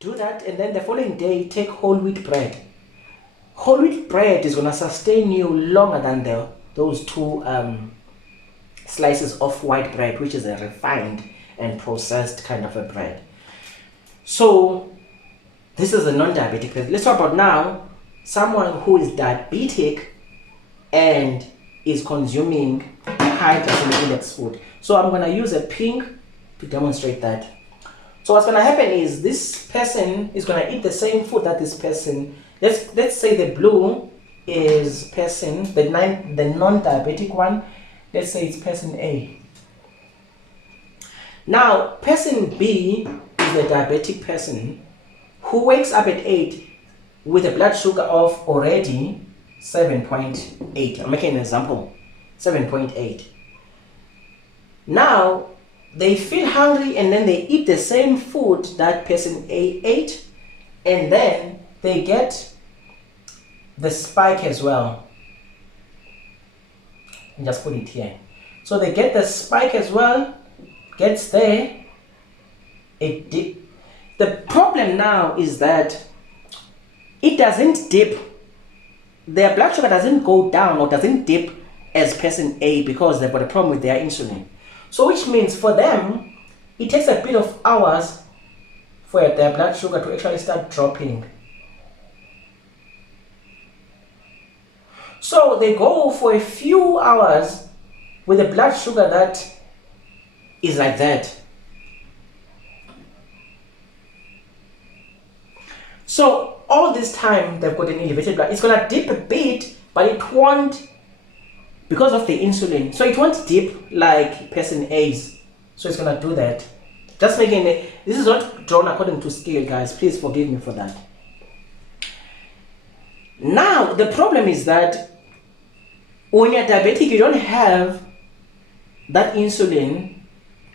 Do that, and then the following day take whole wheat bread. Whole wheat bread is going to sustain you longer than those two slices of white bread, which is a refined and processed kind of a bread. So this is a non-diabetic person. Let's talk about now someone who is diabetic and is consuming high glycemic index food. So I'm going to use a pink to demonstrate that. So what's going to happen is this person is going to eat the same food that this person, let's say the blue is person, the non-diabetic one, let's say it's person A. Now person B is the diabetic person who wakes up at 8 with a blood sugar of already 7.8. I'm making an example, 7.8. Now they feel hungry and then they eat the same food that person A ate, and then they get the spike as well. Just put it here. So they get the spike as well, gets there. The problem now is that it doesn't dip. Their blood sugar doesn't go down or doesn't dip as person A because they've got a problem with their insulin. So which means for them, it takes a bit of hours for their blood sugar to actually start dropping. So they go for a few hours with a blood sugar that is like that. So all this time they've got an elevated blood. It's gonna dip a bit, but it won't, because of the insulin. So it won't dip like person A's. So it's gonna do that. Just making it. This is not drawn according to scale, guys. Please forgive me for that. Now the problem is that when you're diabetic, you don't have that insulin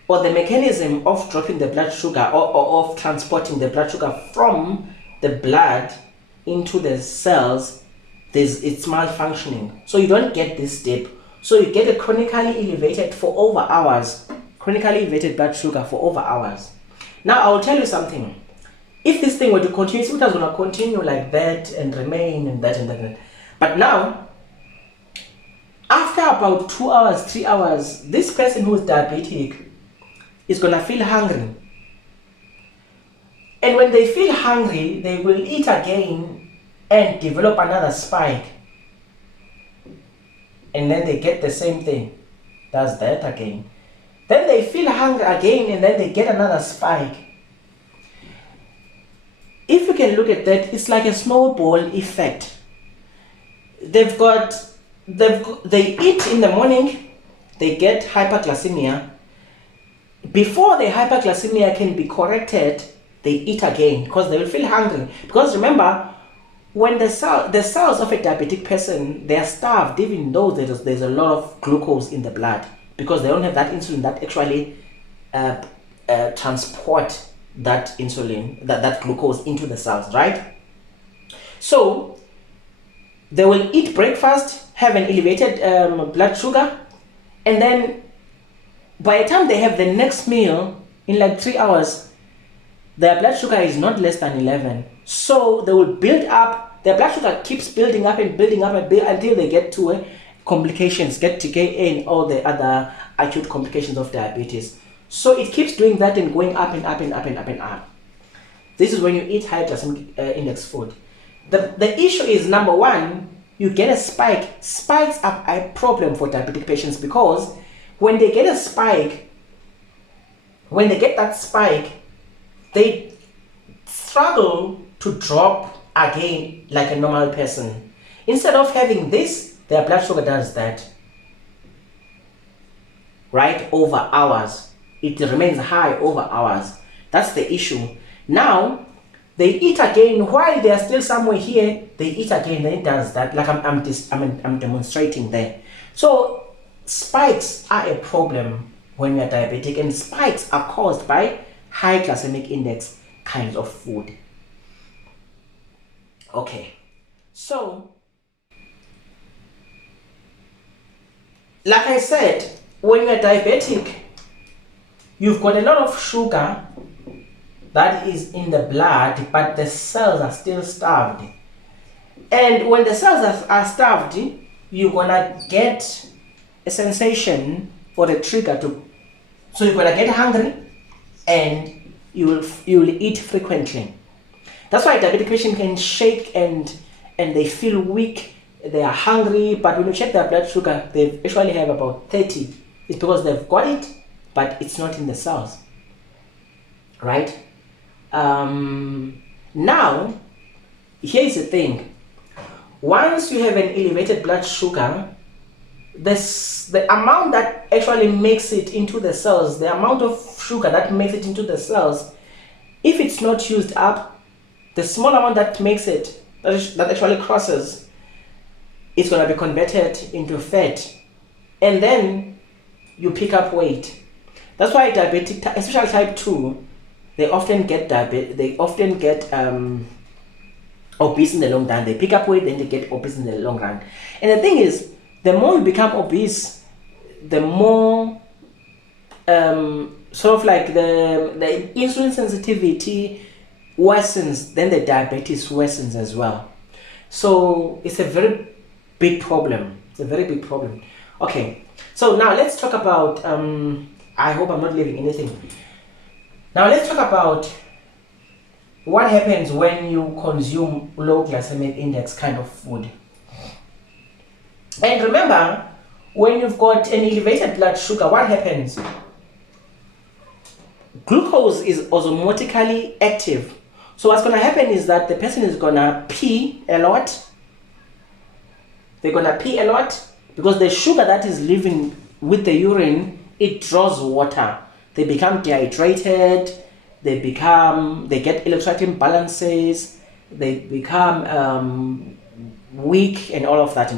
or the mechanism of dropping the blood sugar or of transporting the blood sugar from the blood into the cells. It's malfunctioning, so you don't get this dip. So you get a chronically elevated for over hours, chronically elevated blood sugar for over hours. Now I will tell you something. If this thing were to continue, it's going to continue like that and remain and that and that and that. But now, after about 2 hours, 3 hours, this person who is diabetic is going to feel hungry. And when they feel hungry, they will eat again and develop another spike. And then they get the same thing. Does that again. Then they feel hungry again and then they get another spike. If you can look at that, it's like a snowball effect. They eat in the morning, they get hyperglycemia. Before the hyperglycemia can be corrected, they eat again because they will feel hungry. Because remember, when the cells of a diabetic person, they are starved even though there's a lot of glucose in the blood, because they don't have that insulin that actually transport that insulin, that glucose into the cells, right? So they will eat breakfast, have an elevated blood sugar, and then by the time they have the next meal in like 3 hours, their blood sugar is not less than 11. So they will build up, their blood sugar keeps building up and building up until they get to complications, get to and all the other acute complications of diabetes. So it keeps doing that and going up and up and up and up and up. This is when you eat high glycemic index food. The issue is, number one, you get a spike. Spikes are a problem for diabetic patients because when they get a spike, when they get that spike, they struggle to drop again like a normal person. Instead of having this, their blood sugar does that. Right? Over hours. It remains high over hours. That's the issue. Now, they eat again while they are still somewhere here. They eat again, then it does that. Like I'm demonstrating there. So spikes are a problem when you are diabetic, and spikes are caused by high glycemic index kinds of food. Okay, so like I said, when you're diabetic, you've got a lot of sugar that is in the blood, but the cells are still starved. And when the cells are starved, you're gonna get a sensation or a trigger to, so you're gonna get hungry and you will eat frequently. That's why a diabetic patient can shake and they feel weak, they are hungry, but when you check their blood sugar, they actually have about 30. It's because they've got it, but it's not in the cells, right? Now, here's the thing. Once you have an elevated blood sugar, the amount that actually makes it into the cells, the amount of sugar that makes it into the cells, if it's not used up, the small amount that makes it, that actually crosses, it's going to be converted into fat. And then you pick up weight. That's why diabetic, especially type 2, they often get obese in the long run. They pick up weight, then they get obese in the long run. And the thing is, the more you become obese, the more sort of like the insulin sensitivity worsens, then the diabetes worsens as well. So it's a very big problem. It's a very big problem. Okay, so now let's talk about, I hope I'm not leaving anything. Now let's talk about what happens when you consume low glycemic index kind of food. And remember, when you've got an elevated blood sugar, what happens? Glucose is osmotically active. So what's going to happen is that the person is going to pee a lot. They're going to pee a lot because the sugar that is living with the urine, it draws water. They become dehydrated. They get electrolyte imbalances, they become weak, and all of that.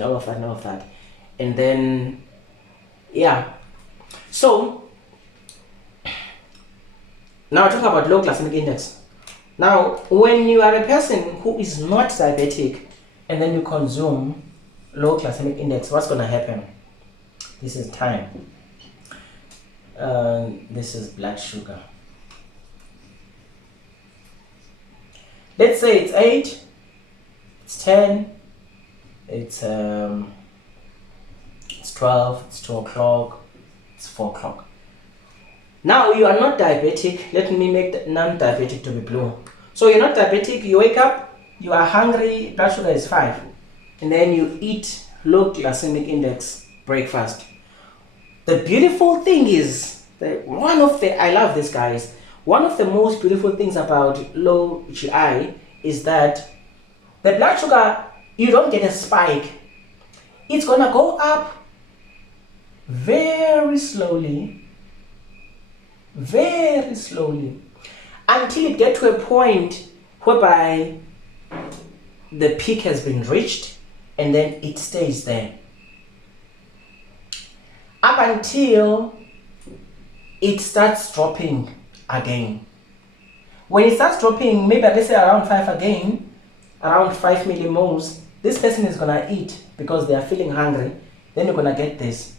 And then, yeah. So, now talk about low glycemic index. Now, when you are a person who is not diabetic, and then you consume low glycemic index, what's going to happen? This is time. This is blood sugar. Let's say it's 8, it's 10, it's 12, it's 2 o'clock, it's 4 o'clock. Now you are not diabetic. Let me make the non-diabetic to be blue. So you're not diabetic, you wake up, you are hungry, blood sugar is 5. And then you eat low glycemic index breakfast. The beautiful thing is, I love this, guys. One of the most beautiful things about low GI is that the blood sugar, you don't get a spike. It's gonna go up very slowly, until it gets to a point whereby the peak has been reached, and then it stays there up until it starts dropping again. When it starts dropping, maybe let's say around 5 again, around 5 millimoles, this person is gonna eat because they are feeling hungry. Then you're gonna get this.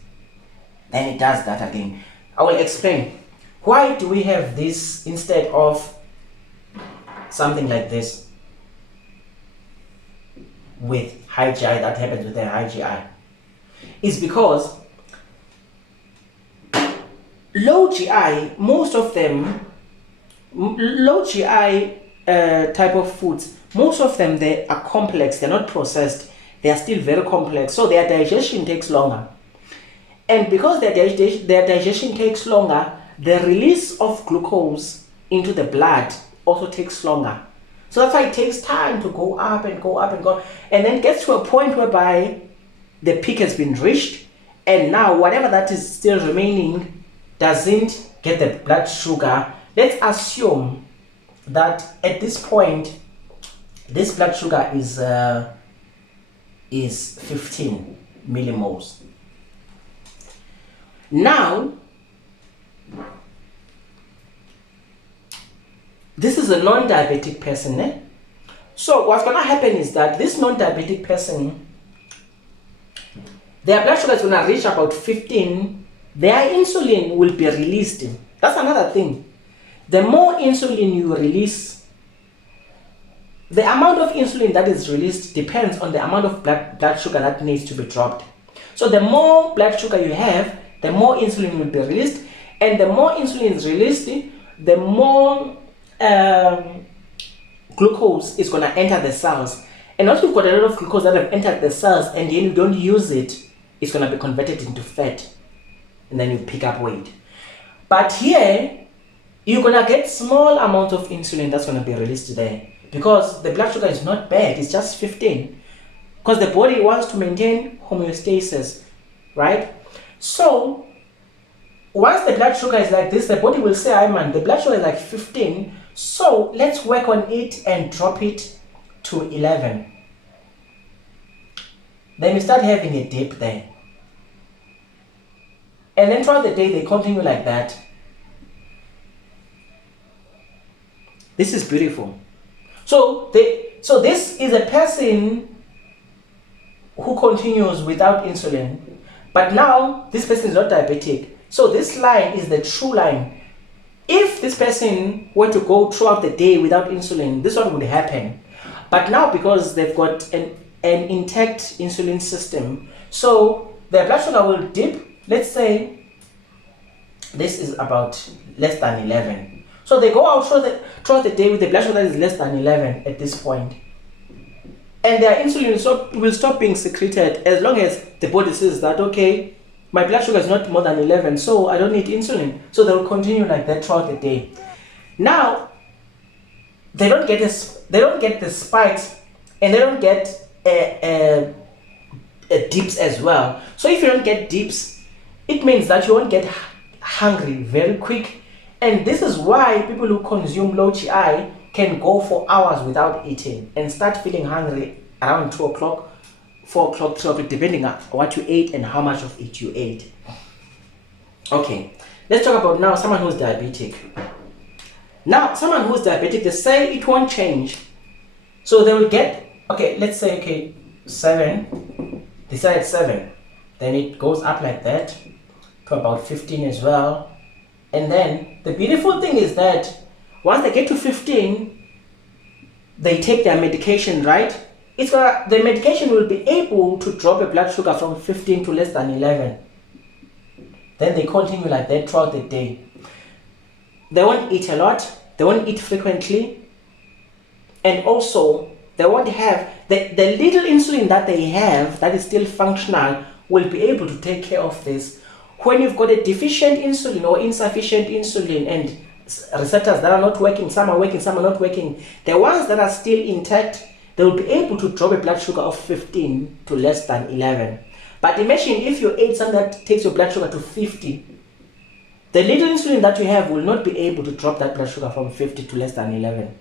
Then it does that again. I will explain. Why do we have this instead of something like this with high GI? That happens with the high GI. It's because low GI, most of them, low GI type of foods, most of them, they are complex, they're not processed, they are still very complex, so their digestion takes longer. And because their digestion takes longer, the release of glucose into the blood also takes longer. So that's why it takes time to go up and go up and go, and then gets to a point whereby the peak has been reached, and now whatever that is still remaining doesn't get the blood sugar. Let's assume that at this point, this blood sugar is 15 millimoles. Now, this is a non-diabetic person. So what's going to happen is that this non-diabetic person, their blood sugar is going to reach about 15. Their insulin will be released. That's another thing. the more insulin you release, the amount of insulin that is released depends on the amount of blood sugar that needs to be dropped. So the more blood sugar you have, the more insulin will be released, and the more insulin is released, the more glucose is going to enter the cells. And once you've got a lot of glucose that have entered the cells and then you don't use it, it's going to be converted into fat, and then you pick up weight. But here, you're going to get small amounts of insulin that's going to be released there, because the blood sugar is not bad, it's just 15. Because the body wants to maintain homeostasis, right? So, once the blood sugar is like this, the body will say, "Hey man, the blood sugar is like 15, so let's work on it and drop it to 11. Then you start having a dip there. And then throughout the day, they continue like that. This is beautiful. So this is a person who continues without insulin, but now this person is not diabetic. So this line is the true line. If this person were to go throughout the day without insulin, this one would happen. But now, because they've got an intact insulin system, so their blood sugar will dip. Let's say this is about less than 11. So they go out throughout the day with the blood sugar that is less than 11 at this point. And their insulin will stop being secreted as long as the body says that, okay, my blood sugar is not more than 11, so I don't need insulin. So they will continue like that throughout the day. Now, they don't get the spikes, and they don't get dips as well. So if you don't get dips, it means that you won't get hungry very quick. And this is why people who consume low GI can go for hours without eating and start feeling hungry around 2 o'clock, 4 o'clock, 3 o'clock, depending on what you ate and how much of it you ate. Okay, let's talk about now someone who's diabetic. Now, someone who's diabetic, they say it won't change. So they will get, okay, let's say, okay, 7, they say at 7. Then it goes up like that to about 15 as well. And then the beautiful thing is that once they get to 15, they take their medication, right? The medication will be able to drop a blood sugar from 15 to less than 11. Then they continue like that throughout the day. They won't eat a lot, they won't eat frequently, and also they won't have the little insulin that they have that is still functional will be able to take care of this. When you've got a deficient insulin or insufficient insulin and receptors that are not working, some are working, some are not working, the ones that are still intact, they will be able to drop a blood sugar of 15 to less than 11. But imagine if you ate something that takes your blood sugar to 50, the little insulin that you have will not be able to drop that blood sugar from 50 to less than 11.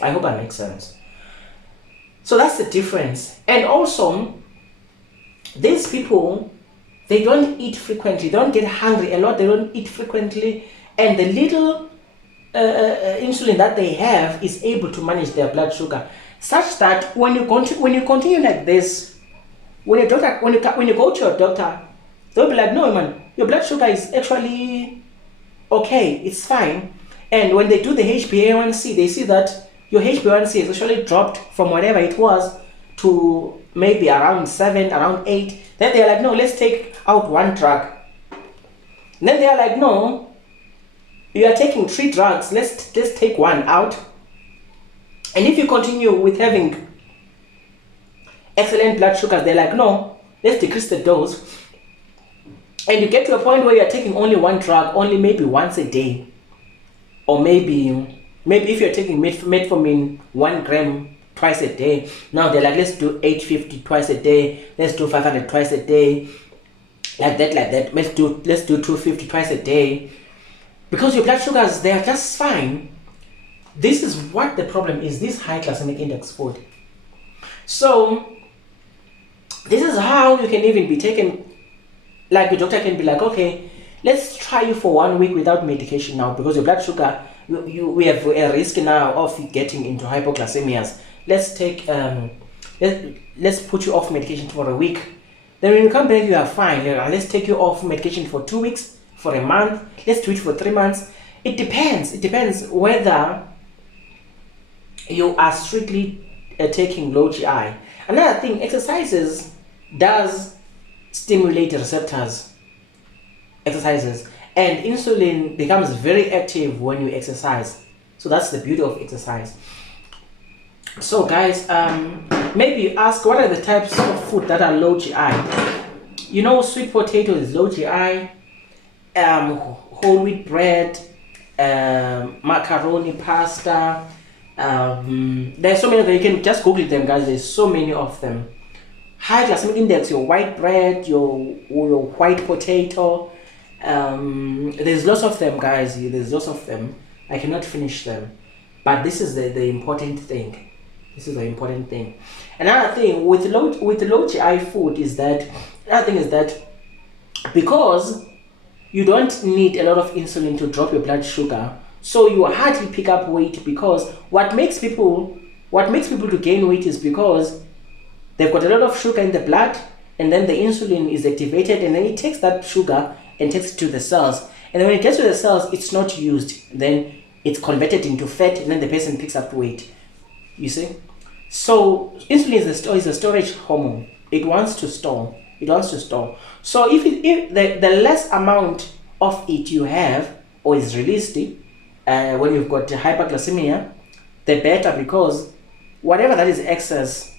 I hope that makes sense. So that's the difference. And also, these people, they don't eat frequently, they don't get hungry a lot, they don't eat frequently, and the little insulin that they have is able to manage their blood sugar, such that when you continue like this, when you go to your doctor, they'll be like, "No man, your blood sugar is actually okay, it's fine." And when they do the HbA1c, they see that your HbA1c is actually dropped from whatever it was to maybe around 7, around 8. Then they're like, "No, let's take out one drug." And then they're like, "No, you are taking 3 drugs, let's take one out." And if you continue with having excellent blood sugars, they're like, "No, let's decrease the dose." And you get to a point where you're taking only one drug, only maybe once a day. Or maybe if you're taking metformin 1 gram twice a day, now they're like, "Let's do 850 twice a day, let's do 500 twice a day, like that, let's do 250 twice a day." Because your blood sugars, they are just fine. This is what the problem is, this high glycemic index food. So this is how you can even be taken, like the doctor can be like, "Okay, let's try you for 1 week without medication now, because your blood sugar, we have a risk now of getting into hypoglycemias. Let's take let's put you off medication for a week. Then when you come back, you are fine. Let's take you off medication for 2 weeks, for a month, let's do it for 3 months." It depends whether you are strictly taking low GI. Another thing, exercises does stimulate receptors. Exercises, and insulin becomes very active when you exercise. So that's the beauty of exercise. So guys, maybe you ask, what are the types of food that are low GI? You know, sweet potato is low GI, whole wheat bread, macaroni, pasta. There's so many of them. You can just Google them, guys. There's so many of them. High glycemic index, your white bread, your white potato. There's lots of them, guys. There's lots of them. I cannot finish them, but this is the important thing. This is the important thing. Another thing with low GI food is that because you don't need a lot of insulin to drop your blood sugar, so you hardly pick up weight, because what makes people to gain weight is because they've got a lot of sugar in the blood, and then the insulin is activated, and then it takes that sugar and takes it to the cells, and then when it gets to the cells, it's not used, then it's converted into fat, and then the person picks up weight. You see? So insulin is a storage hormone. It wants to store. So if the less amount of it you have or is released when you've got hyperglycemia, the better, because whatever that is excess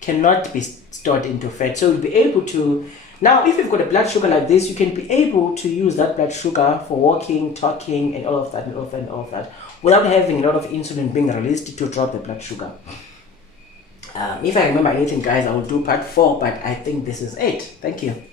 cannot be stored into fat. So you'll be able to, now if you've got a blood sugar like this, you can be able to use that blood sugar for walking, talking, and all of that, without having a lot of insulin being released to drop the blood sugar. If I remember anything, guys, I will do part 4, but I think this is it. Thank you.